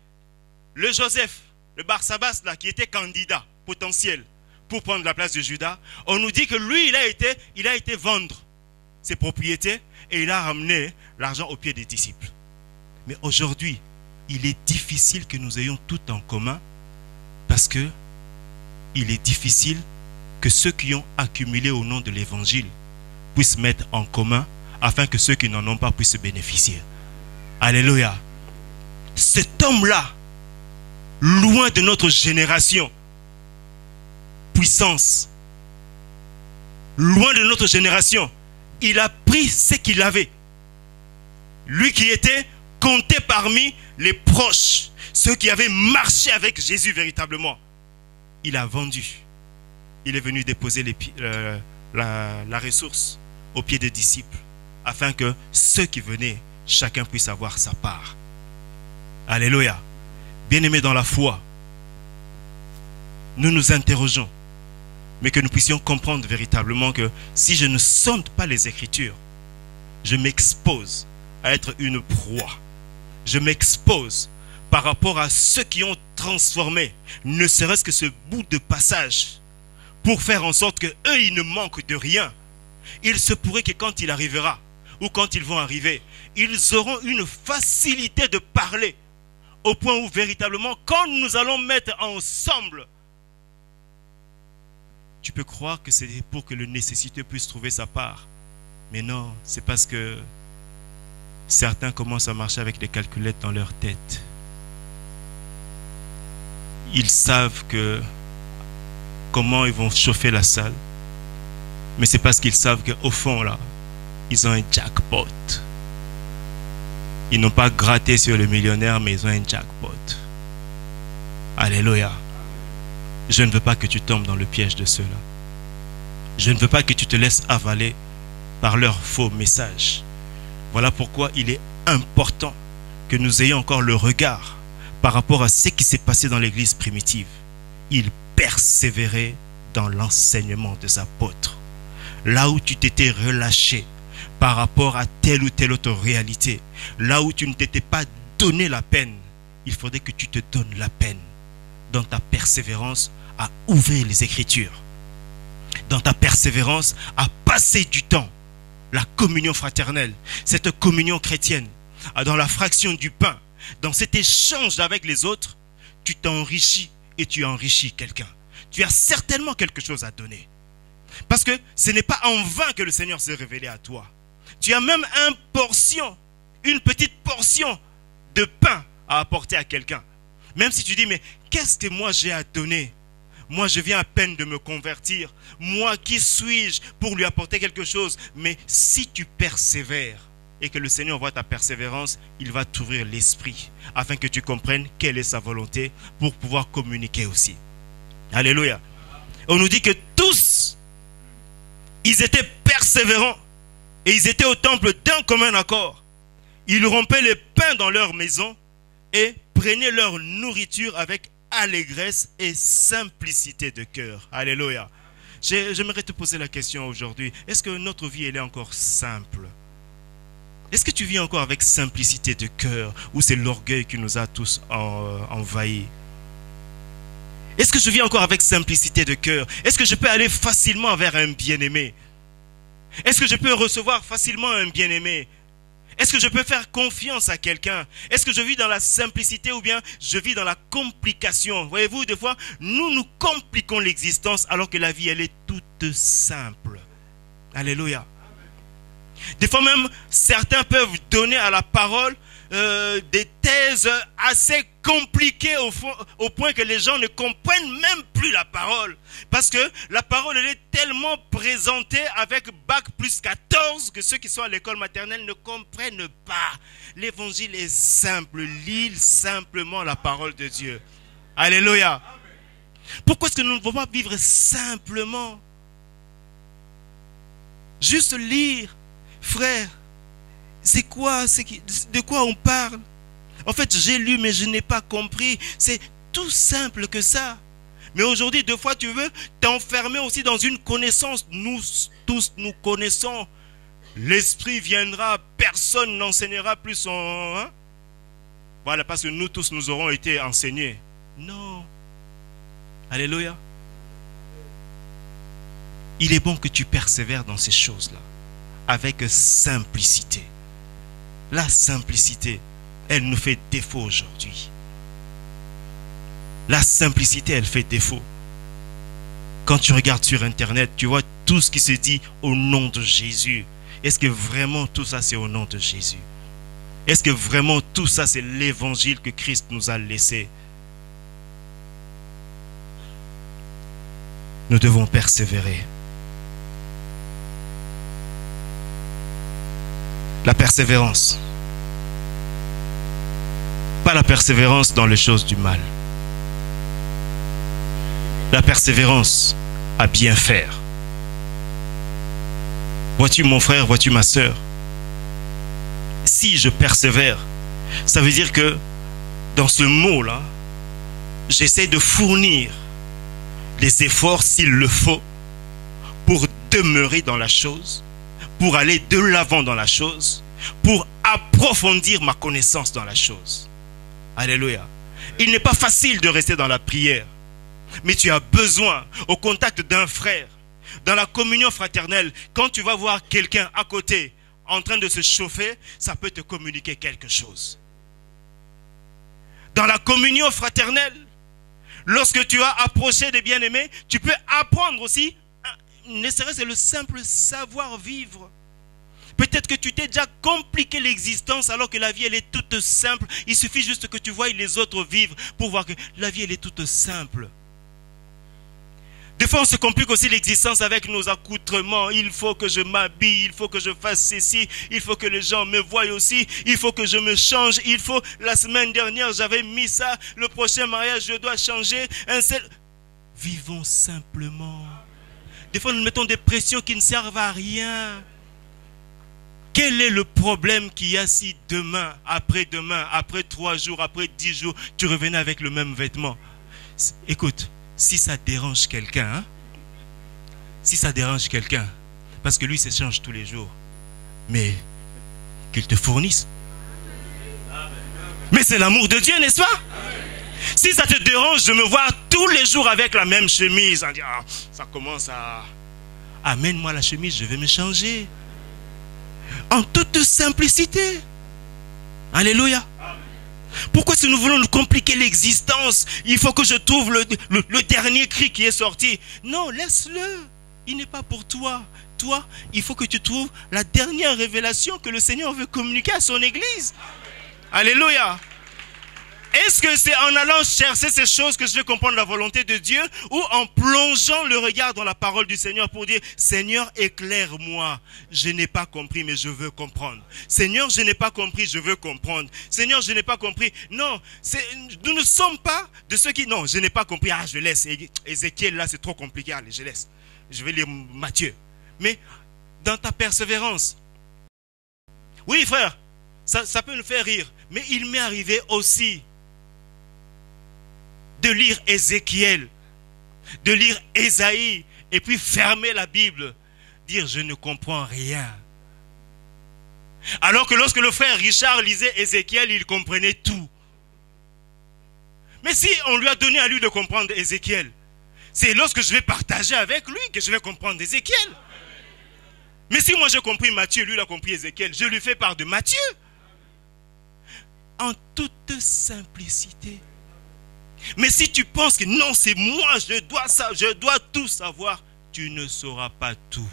le Joseph, le Barsabas là, qui était candidat potentiel pour prendre la place de Judas, on nous dit que lui, il a été vendre ses propriétés et il a ramené l'argent aux pieds des disciples. Mais aujourd'hui, il est difficile que nous ayons tout en commun parce que il est difficile que ceux qui ont accumulé au nom de l'évangile puissent mettre en commun afin que ceux qui n'en ont pas puissent se bénéficier. Alléluia. Cet homme-là, loin de notre génération, puissance, loin de notre génération, il a pris ce qu'il avait. Lui qui était compté parmi les proches, ceux qui avaient marché avec Jésus véritablement, il a vendu. Il est venu déposer la ressource aux pieds des disciples, afin que ceux qui venaient, chacun puisse avoir sa part. Alléluia. Bien-aimés dans la foi, nous nous interrogeons, mais que nous puissions comprendre véritablement que si je ne sonde pas les Écritures, je m'expose à être une proie. Je m'expose par rapport à ceux qui ont transformé, ne serait-ce que ce bout de passage, pour faire en sorte qu'eux, ils ne manquent de rien. Il se pourrait que quand il arrivera, ou quand ils vont arriver, ils auront une facilité de parler, au point où véritablement, quand nous allons mettre ensemble, tu peux croire que c'est pour que le nécessiteux puisse trouver sa part. Mais non, c'est parce que certains commencent à marcher avec des calculettes dans leur tête. Ils savent comment ils vont chauffer la salle. Mais c'est parce qu'ils savent qu'au fond, là, ils ont un jackpot. Ils n'ont pas gratté sur le millionnaire, mais ils ont un jackpot. Alléluia. Je ne veux pas que tu tombes dans le piège de ceux-là. Je ne veux pas que tu te laisses avaler par leurs faux messages. Voilà pourquoi il est important que nous ayons encore le regard par rapport à ce qui s'est passé dans l'église primitive. Ils persévéraient dans l'enseignement des apôtres. Là où tu t'étais relâché par rapport à telle ou telle autre réalité, là où tu ne t'étais pas donné la peine, il faudrait que tu te donnes la peine dans ta persévérance à ouvrir les Écritures, dans ta persévérance à passer du temps la communion fraternelle, cette communion chrétienne, dans la fraction du pain, dans cet échange avec les autres, tu t'enrichis et tu enrichis quelqu'un. Tu as certainement quelque chose à donner. Parce que ce n'est pas en vain que le Seigneur s'est révélé à toi. Tu as même une petite portion de pain à apporter à quelqu'un. Même si tu dis, mais qu'est-ce que moi j'ai à donner? Moi je viens à peine de me convertir. Moi qui suis-je pour lui apporter quelque chose? Mais si tu persévères et que le Seigneur voit ta persévérance, il va t'ouvrir l'esprit afin que tu comprennes quelle est sa volonté pour pouvoir communiquer aussi. Alléluia. On nous dit que tous, ils étaient persévérants et ils étaient au temple d'un commun accord. Ils rompaient les pains dans leur maison et prenaient leur nourriture avec allégresse et simplicité de cœur. Alléluia. J'aimerais te poser la question aujourd'hui. Est-ce que notre vie elle est encore simple? Est-ce que tu vis encore avec simplicité de cœur ou c'est l'orgueil qui nous a tous envahis? Est-ce que je vis encore avec simplicité de cœur? Est-ce que je peux aller facilement vers un bien-aimé? Est-ce que je peux recevoir facilement un bien-aimé? Est-ce que je peux faire confiance à quelqu'un? Est-ce que je vis dans la simplicité ou bien je vis dans la complication? Voyez-vous, des fois, nous compliquons l'existence alors que la vie, elle est toute simple. Alléluia. Des fois même, certains peuvent donner à la parole des thèses assez compliquées au point que les gens ne comprennent même plus la parole. Parce que la parole elle est tellement présentée avec bac plus 14 que ceux qui sont à l'école maternelle ne comprennent pas. L'évangile est simple, lis simplement la parole de Dieu. Alléluia. Pourquoi est-ce que nous ne pouvons pas vivre simplement? Juste lire, frère. C'est quoi? De quoi on parle? En fait, j'ai lu, mais je n'ai pas compris. C'est tout simple que ça. Mais aujourd'hui, deux fois, tu veux t'enfermer aussi dans une connaissance. Nous tous, nous connaissons. L'Esprit viendra, personne n'enseignera plus son... Hein? Voilà, parce que nous tous, nous aurons été enseignés. Non. Alléluia. Il est bon que tu persévères dans ces choses-là, avec simplicité. La simplicité, elle nous fait défaut aujourd'hui. La simplicité, elle fait défaut. Quand tu regardes sur Internet, tu vois tout ce qui se dit au nom de Jésus. Est-ce que vraiment tout ça, c'est au nom de Jésus? Est-ce que vraiment tout ça, c'est l'évangile que Christ nous a laissé? Nous devons persévérer. La persévérance. Pas la persévérance dans les choses du mal. La persévérance à bien faire. Vois-tu mon frère, vois-tu ma sœur? Si je persévère, ça veut dire que dans ce mot-là, j'essaie de fournir les efforts s'il le faut pour demeurer dans la chose, pour aller de l'avant dans la chose, pour approfondir ma connaissance dans la chose. Alléluia. Il n'est pas facile de rester dans la prière, mais tu as besoin, au contact d'un frère, dans la communion fraternelle, quand tu vas voir quelqu'un à côté en train de se chauffer, ça peut te communiquer quelque chose. Dans la communion fraternelle, lorsque tu as approché des bien-aimés, tu peux apprendre aussi, ne serait-ce que le simple savoir-vivre. Peut-être que tu t'es déjà compliqué l'existence alors que la vie elle est toute simple. Il suffit juste que tu vois les autres vivre pour voir que la vie elle est toute simple. Des fois on se complique aussi l'existence avec nos accoutrements. Il faut que je m'habille, il faut que je fasse ceci, il faut que les gens me voient aussi, il faut que je me change, il faut, la semaine dernière j'avais mis ça, le prochain mariage je dois changer. Vivons simplement. Des fois nous mettons des pressions qui ne servent à rien. Quel est le problème qu'il y a si demain, après 3 jours, après 10 jours, tu revenais avec le même vêtement? Écoute, si ça dérange quelqu'un, hein, si ça dérange quelqu'un, parce que lui se change tous les jours, mais qu'il te fournisse. Mais c'est l'amour de Dieu, n'est-ce pas? Si ça te dérange de me voir tous les jours avec la même chemise, on dit, ah, ça commence à... Amène-moi la chemise, je vais me changer. En toute simplicité. Alléluia. Pourquoi si nous voulons nous compliquer l'existence, il faut que je trouve le dernier cri qui est sorti? Non, laisse-le. Il n'est pas pour toi. Toi, il faut que tu trouves la dernière révélation que le Seigneur veut communiquer à son Église. Alléluia. Est-ce que c'est en allant chercher ces choses que je vais comprendre la volonté de Dieu, ou en plongeant le regard dans la parole du Seigneur pour dire, Seigneur, éclaire-moi. Je n'ai pas compris, mais je veux comprendre. Seigneur, je n'ai pas compris, je veux comprendre. Seigneur, je n'ai pas compris. Non, nous ne sommes pas de ceux qui, non, je n'ai pas compris. Ah, je laisse. Ézéchiel, là, c'est trop compliqué. Allez, je laisse. Je vais lire Matthieu. Mais dans ta persévérance, oui, frère, ça peut nous faire rire, mais il m'est arrivé aussi de lire Ézéchiel, de lire Ésaïe, et puis fermer la Bible, dire je ne comprends rien. Alors que lorsque le frère Richard lisait Ézéchiel, il comprenait tout. Mais si on lui a donné à lui de comprendre Ézéchiel, c'est lorsque je vais partager avec lui que je vais comprendre Ézéchiel. Mais si moi j'ai compris Matthieu, lui il a compris Ézéchiel, je lui fais part de Matthieu. En toute simplicité. Mais si tu penses que non, c'est moi, je dois tout savoir, tu ne sauras pas tout.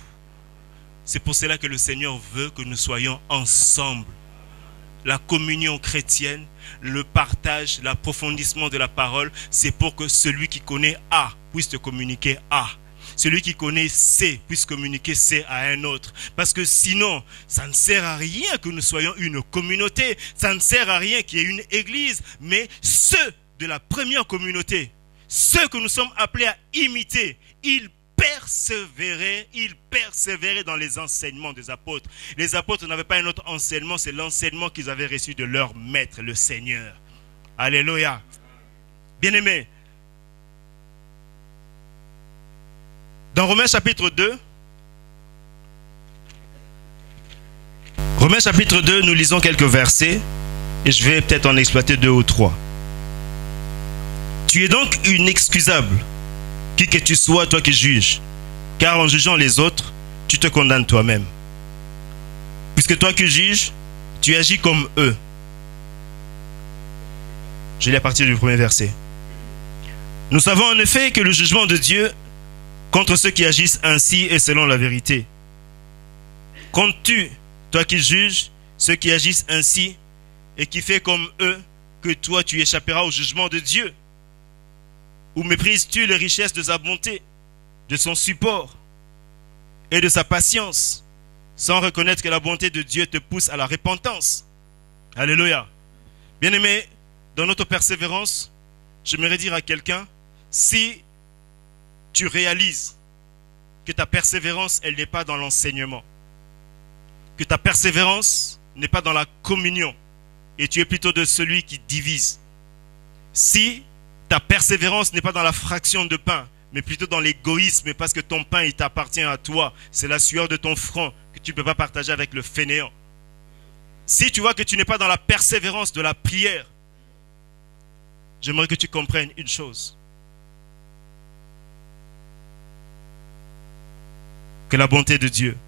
C'est pour cela que le Seigneur veut que nous soyons ensemble. La communion chrétienne, le partage, l'approfondissement de la parole, c'est pour que celui qui connaît A puisse te communiquer A. Celui qui connaît C puisse communiquer C à un autre. Parce que sinon, ça ne sert à rien que nous soyons une communauté. Ça ne sert à rien qu'il y ait une église. Mais ceux de la première communauté, ceux que nous sommes appelés à imiter, ils persévéraient dans les enseignements des apôtres. Les apôtres n'avaient pas un autre enseignement, c'est l'enseignement qu'ils avaient reçu de leur maître, le Seigneur. Alléluia. Bien-aimés, dans Romains chapitre 2, nous lisons quelques versets et je vais peut-être en exploiter 2 ou 3. Tu es donc inexcusable, qui que tu sois, toi qui juges, car en jugeant les autres, tu te condamnes toi-même. Puisque toi qui juges, tu agis comme eux. Je lis à partir du premier verset. Nous savons en effet que le jugement de Dieu contre ceux qui agissent ainsi est selon la vérité. Comptes-tu, toi qui juges, ceux qui agissent ainsi et qui fais comme eux, que toi tu échapperas au jugement de Dieu? Ou méprises-tu les richesses de sa bonté, de son support et de sa patience, sans reconnaître que la bonté de Dieu te pousse à la repentance? Alléluia. Bien-aimé, dans notre persévérance, j'aimerais dire à quelqu'un, si tu réalises que ta persévérance, elle n'est pas dans l'enseignement, que ta persévérance n'est pas dans la communion, et tu es plutôt de celui qui divise. Si ta persévérance n'est pas dans la fraction de pain, mais plutôt dans l'égoïsme, parce que ton pain, il t'appartient à toi. C'est la sueur de ton front que tu ne peux pas partager avec le fainéant. Si tu vois que tu n'es pas dans la persévérance de la prière, j'aimerais que tu comprennes une chose. Que la bonté de Dieu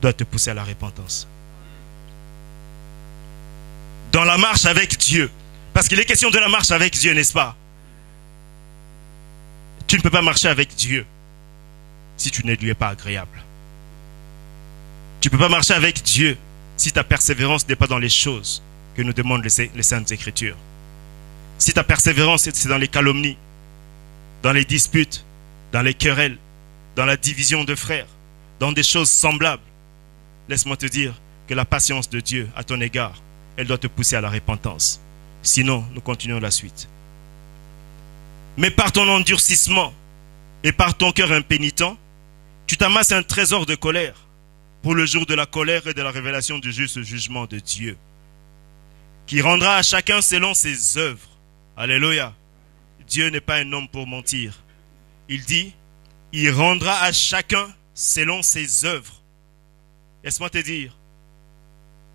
doit te pousser à la repentance. Dans la marche avec Dieu, parce qu'il est question de la marche avec Dieu, n'est-ce pas? Tu ne peux pas marcher avec Dieu si tu ne lui es pas agréable. Tu ne peux pas marcher avec Dieu si ta persévérance n'est pas dans les choses que nous demandent les Saintes Écritures. Si ta persévérance c'est dans les calomnies, dans les disputes, dans les querelles, dans la division de frères, dans des choses semblables, laisse-moi te dire que la patience de Dieu à ton égard, elle doit te pousser à la repentance. Sinon, nous continuons la suite. Mais par ton endurcissement et par ton cœur impénitent, tu t'amasses un trésor de colère pour le jour de la colère et de la révélation du juste jugement de Dieu, qui rendra à chacun selon ses œuvres. Alléluia. Dieu n'est pas un homme pour mentir. Il dit, il rendra à chacun selon ses œuvres. Laisse-moi te dire,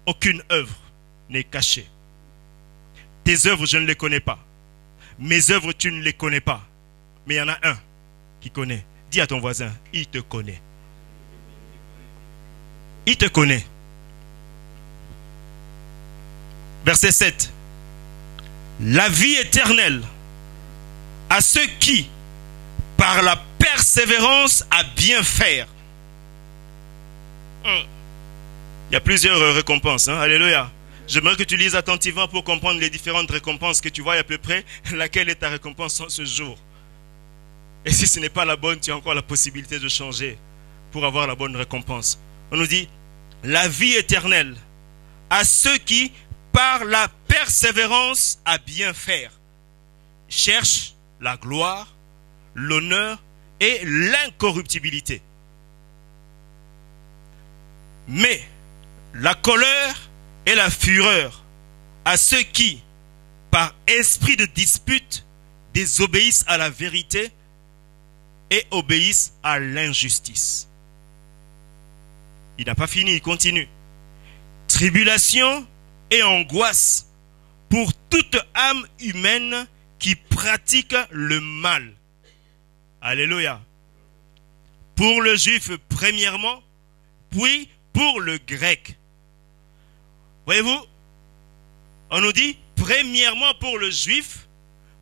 aucune œuvre n'est cachée. Tes œuvres, je ne les connais pas. Mes œuvres, tu ne les connais pas. Mais il y en a un qui connaît. Dis à ton voisin, il te connaît. Il te connaît. Verset 7. La vie éternelle à ceux qui, par la persévérance à bien faire. Il y a plusieurs récompenses. Alléluia. J'aimerais que tu lises attentivement pour comprendre les différentes récompenses que tu vois à peu près. Laquelle est ta récompense en ce jour? Et si ce n'est pas la bonne, tu as encore la possibilité de changer pour avoir la bonne récompense. On nous dit la vie éternelle à ceux qui, par la persévérance à bien faire, cherchent la gloire, l'honneur et l'incorruptibilité. Mais la colère et la fureur à ceux qui, par esprit de dispute, désobéissent à la vérité et obéissent à l'injustice. Il n'a pas fini, il continue. Tribulation et angoisse pour toute âme humaine qui pratique le mal. Alléluia. Pour le juif premièrement, puis pour le grec. Voyez-vous, on nous dit premièrement pour le juif,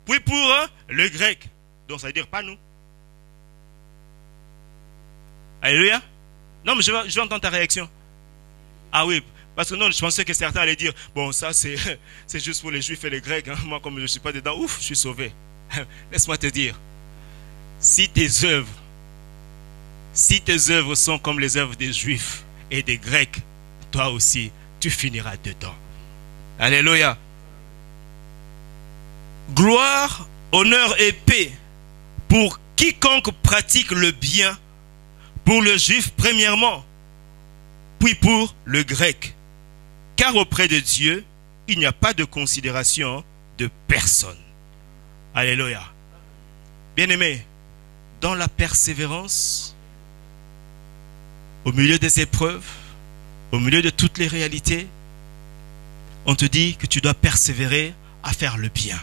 puis pour le grec. Donc ça veut dire pas nous. Alléluia. Non, mais je vais entendre ta réaction. Ah oui, parce que non, je pensais que certains allaient dire, bon, ça c'est juste pour les juifs et les grecs. Moi, comme je ne suis pas dedans, ouf, je suis sauvé. Laisse-moi te dire, si tes œuvres sont comme les œuvres des juifs et des grecs, toi aussi, tu finiras dedans. Alléluia. Gloire, honneur et paix pour quiconque pratique le bien, pour le juif premièrement, puis pour le grec. Car auprès de Dieu, il n'y a pas de considération de personne. Alléluia. Bien-aimé, dans la persévérance, au milieu des épreuves, au milieu de toutes les réalités, on te dit que tu dois persévérer à faire le bien.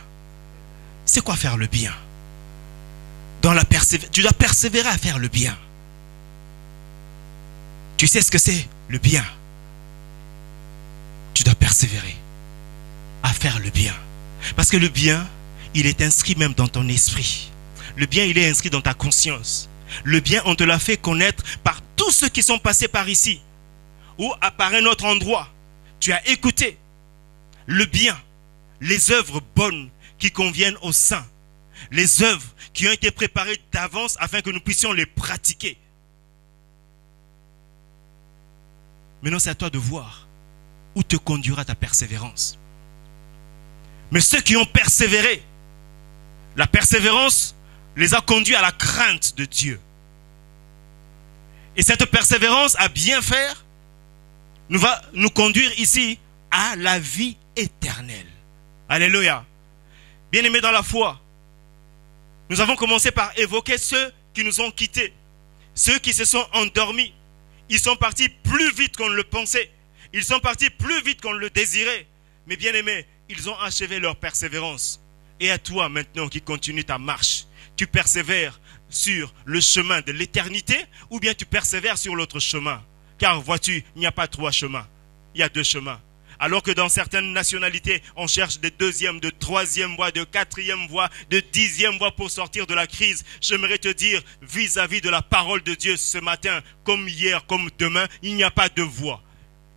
C'est quoi faire le bien? Tu dois persévérer à faire le bien. Tu sais ce que c'est, le bien. Tu dois persévérer à faire le bien. Parce que le bien, il est inscrit même dans ton esprit. Le bien, il est inscrit dans ta conscience. Le bien, on te l'a fait connaître par tous ceux qui sont passés par ici ou par un autre endroit. Tu as écouté le bien, les œuvres bonnes qui conviennent aux saints, les œuvres qui ont été préparées d'avance afin que nous puissions les pratiquer. Maintenant, c'est à toi de voir où te conduira ta persévérance. Mais ceux qui ont persévéré, la persévérance les a conduits à la crainte de Dieu. Et cette persévérance à bien faire va nous conduire ici à la vie éternelle. Alléluia. Bien-aimés dans la foi, nous avons commencé par évoquer ceux qui nous ont quittés, ceux qui se sont endormis. Ils sont partis plus vite qu'on ne le pensait. Ils sont partis plus vite qu'on ne le désirait. Mais bien aimés, ils ont achevé leur persévérance. Et à toi maintenant qui continue ta marche, tu persévères sur le chemin de l'éternité ou bien tu persévères sur l'autre chemin? Car vois-tu, il n'y a pas 3 chemins. Il y a 2 chemins. Alors que dans certaines nationalités, on cherche de 2e, de 3e voie, de 4e voie, de 10e voie pour sortir de la crise. J'aimerais te dire, vis-à-vis de la parole de Dieu ce matin, comme hier, comme demain, il n'y a pas 2 voies.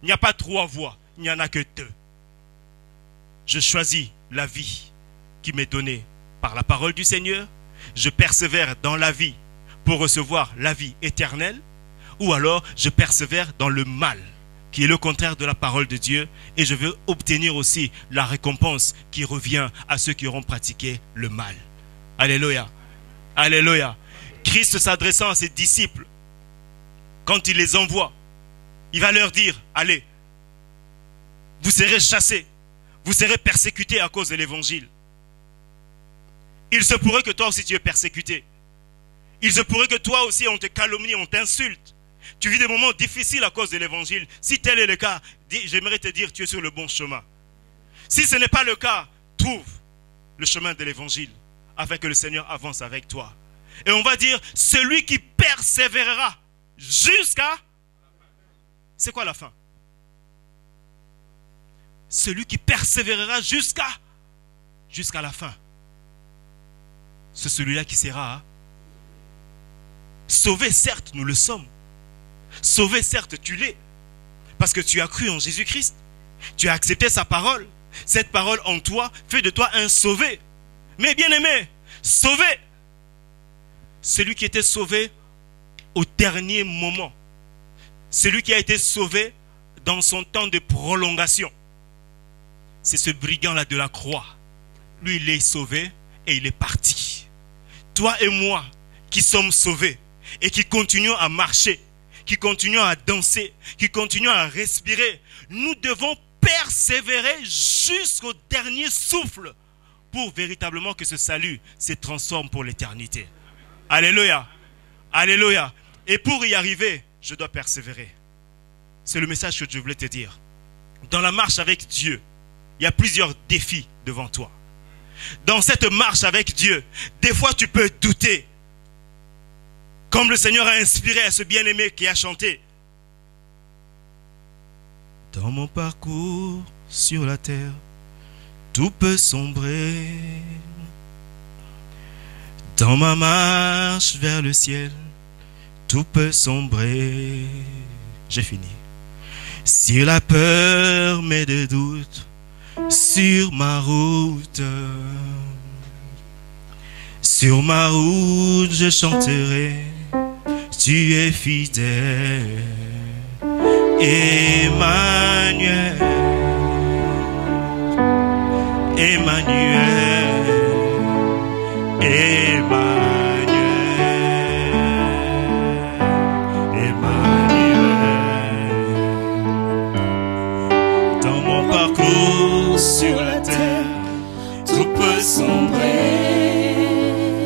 Il n'y a pas 3 voies. Il n'y en a que 2. Je choisis la vie qui m'est donnée par la parole du Seigneur. Je persévère dans la vie pour recevoir la vie éternelle. Ou alors, je persévère dans le mal, qui est le contraire de la parole de Dieu, et je veux obtenir aussi la récompense qui revient à ceux qui auront pratiqué le mal. Alléluia. Alléluia. Christ s'adressant à ses disciples, quand il les envoie, il va leur dire, allez, vous serez chassés, vous serez persécutés à cause de l'évangile. Il se pourrait que toi aussi tu es persécuté. Il se pourrait que toi aussi on te calomnie, on t'insulte. Tu vis des moments difficiles à cause de l'évangile. Si tel est le cas, j'aimerais te dire, tu es sur le bon chemin. Si ce n'est pas le cas, trouve le chemin de l'évangile afin que le Seigneur avance avec toi. Et on va dire, celui qui persévérera jusqu'à... C'est quoi la fin? Celui qui persévérera jusqu'à la fin. C'est celui-là qui sera sauvé. Certes, nous le sommes. Sauvé, certes, tu l'es. Parce que tu as cru en Jésus-Christ. Tu as accepté sa parole. Cette parole en toi fait de toi un sauvé. Mais bien aimé, sauvé. Celui qui était sauvé au dernier moment. Celui qui a été sauvé dans son temps de prolongation. C'est ce brigand-là de la croix. Lui, il est sauvé et il est parti. Toi et moi qui sommes sauvés et qui continuons à marcher, qui continuons à danser, qui continuons à respirer, nous devons persévérer jusqu'au dernier souffle pour véritablement que ce salut se transforme pour l'éternité. Alléluia. Alléluia. Et pour y arriver, je dois persévérer. C'est le message que je voulais te dire. Dans la marche avec Dieu, il y a plusieurs défis devant toi. Dans cette marche avec Dieu, des fois tu peux douter. Comme le Seigneur a inspiré à ce bien-aimé qui a chanté. Dans mon parcours sur la terre, tout peut sombrer. Dans ma marche vers le ciel, tout peut sombrer. J'ai fini. Si la peur met des doutes sur ma route, je chanterai, tu es fidèle, Emmanuel, Emmanuel, Emmanuel, Emmanuel. Dans mon parcours sur la terre, tout peut sombrer.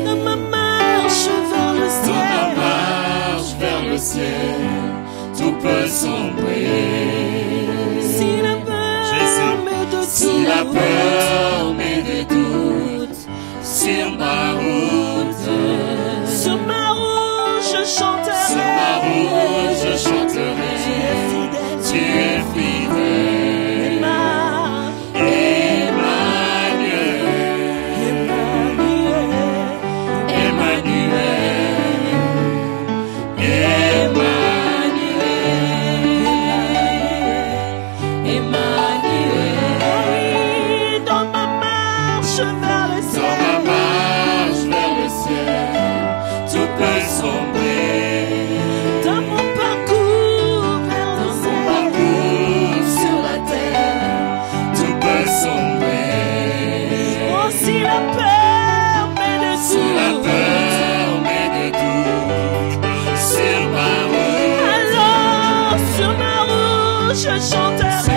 Dans ma marche vers le ciel, dans ma marche vers le ciel, tout peut sombrer. Si la peur met de Si la peur met des doutes sur ma route, je chanterai. sur ma route je chanterai. Tu es fidèle, Dans ma marche vers le ciel, dans ma marche vers le ciel, tout peut sombrer. dans mon parcours vers le Dans mon ciel, parcours sur la terre, tout peut sombrer. oh si la peur met de Si la peur met des doutes sur ma route, alors sur ma route je chanterai.